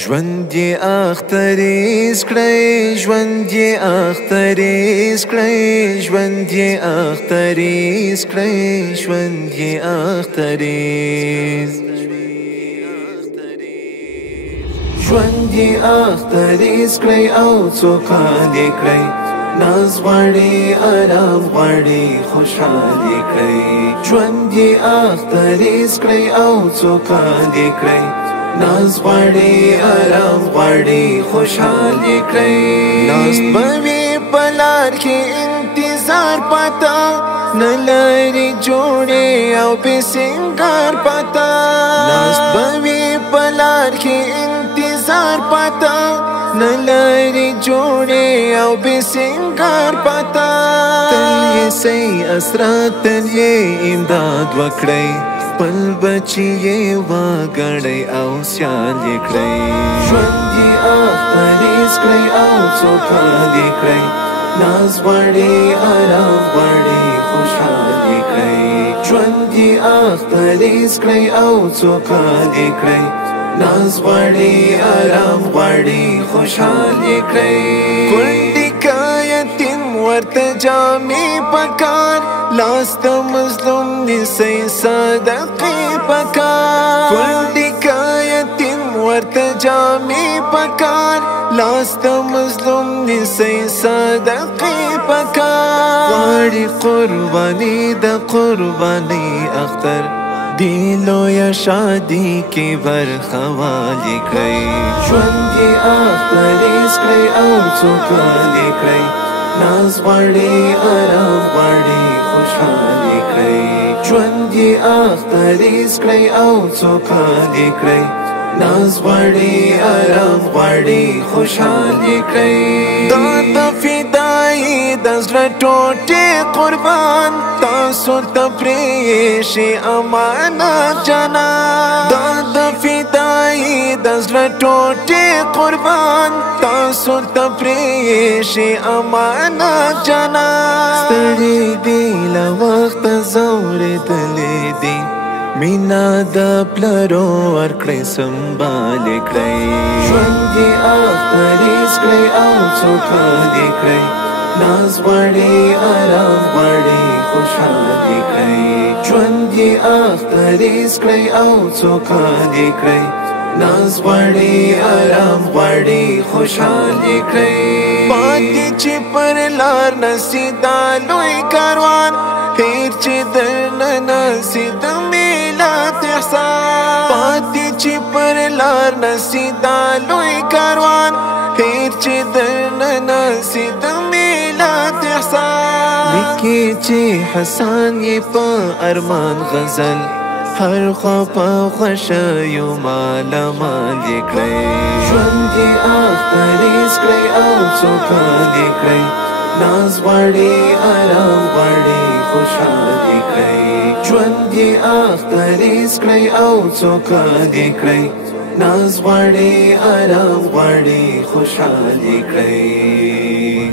ژوند یې اختریز کړئ، ژوند یې اختریز کړئ، ژوند یې اختریز کړئ، ژوند یې اختریز، ژوند یې اختریز کړئ او څو کال یې کړئ، ناز غواړي آرام غواړي خوشحال یې کړئ، ژوند یې اختریز کړئ او څو کال یې کړئ، ناز غواړي آرام غواړي خوشحال یې کړئ، ناست به وي په لار کې انتظار پاته نه لري جوړې او بې سینګار پاته، ناست به وي په لار کې انتظار پاته نه لري جوړې او بې سینګار پاته، تل یې صحیح اسرات تل یې امداد وکړئ، خپل بچی یې وګڼئ او سیال یې کړئ، ژوند یې اختریز کړئ او څو کال یې کړئ، ناز غواړي آرام غواړي خوشحال یې کړئ، ژوند یې اختریز کړئ او څو کال یې کړئ، ناز غواړي آرام غواړي خوشحال یې کړئ، کونډې که یتیم ورته جامې پکار، لاس د مظلوم نیسئ صدقې پکار، کونډې که یتیم ورته جامې پکار، لاس د مظلوم نیسئ صدقې پکار، غواړي قرباني د قرباني اختر دی لویه شادي کې برخه والي کړئ، ژوند یې اختریز کړئ او څو کال یې کړئ، ناز غواړي آرام غواړي خوشحال یې کړئ، ژوند یې اختریز کړئ او څو کال یې کړئ، ناز غواړي آرام غواړي خوشحال یې کړئ، دا د فدایي د زړه ټوټې قربان تاسو ته پرېښي امانت جانان، دا د فدایي د زړه ټوټې قربان تاسو ته پرېښي امانت جانان، ستړي دي له وخته ځورېدلي دي، مینا د پلرو ورکړئ سنبال یې کړئ، ژوند یې اختریز کړئ او څو کال یې کړئ، ناز غواړي آرام غواړي خوشحال یې کړئ، ژوند یې اختریز کړئ او څو کال یې کړئ، ناز غواړي آرام غواړي خوشحال یې کړئ، پاتې چې پر لار نسي دا لوی کاروان، هېر چې درنه نسي د میلاد احسان، پاتې چې پر لار نسي دا لوی کاروان، هېر چې درنه نسي د میلاد احسان، لیکي چې حسان یې په ارمان غزل هر خوا په خوښیو مالامال یې کړئ، ژوند یې اختریز کړئ او څو کال یې کړئ، ناز غواړي آرام غواړي خوشحال یې کړئ، ژوند یې اختریز کړئ او څو کال یې کړئ، ناز غواړي آرام غواړي خوشحال یې کړئ.